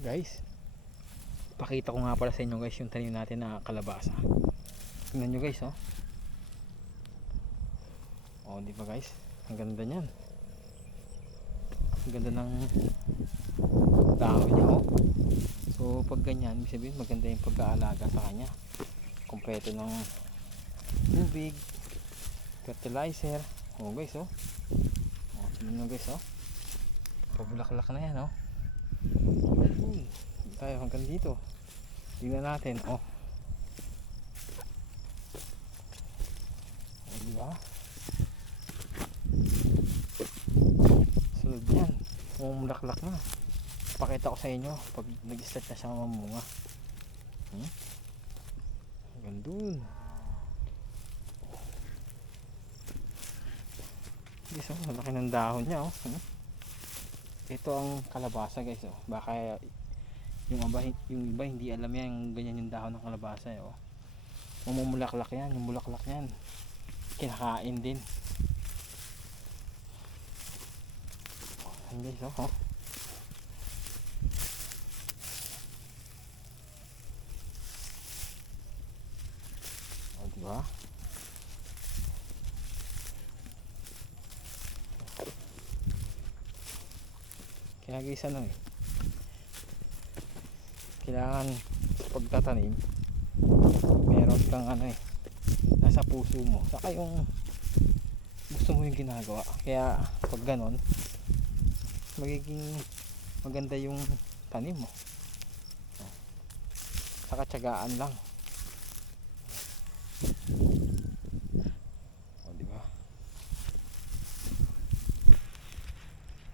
guys pakita ko nga pala sa inyo guys yung tanim natin na kalabasa. Tingnan nyo guys oh. Oh di ba guys? Ang ganda niyan. Ang ganda ng dahon niya oh. So pag ganyan ibig sabihin maganda yung pag-aalaga sa kanya. Kompleto ng tubig fertilizer. Oh guys oh. Oh tingnan nyo guys oh. Pabulaklak na yan oh Uy, tayo hanggang dito. Tingnan natin, oh. Oh, di ba? Sunod yan. Umulaklak na. Pakita ko sa inyo pag nag-start na siya mamunga. Hmm? Hanggang dun. Guys, oh, malaki ng dahon niya, oh. Hmm? Ito ang kalabasa guys oh. baka yung iba, yung iba hindi alam yan yung ganyan yung dahon ng kalabasa eh, oh. mamumulaklak yan yung bulaklak yan kinakain din Ayan guys oh, oh. oh diba guys ano eh. Kailangan pagtatanim. Meron kang ano eh nasa puso mo. Saka yung gusto mo yung ginagawa. Kaya pag ganon magiging maganda yung tanim mo. Saka tiyagaan lang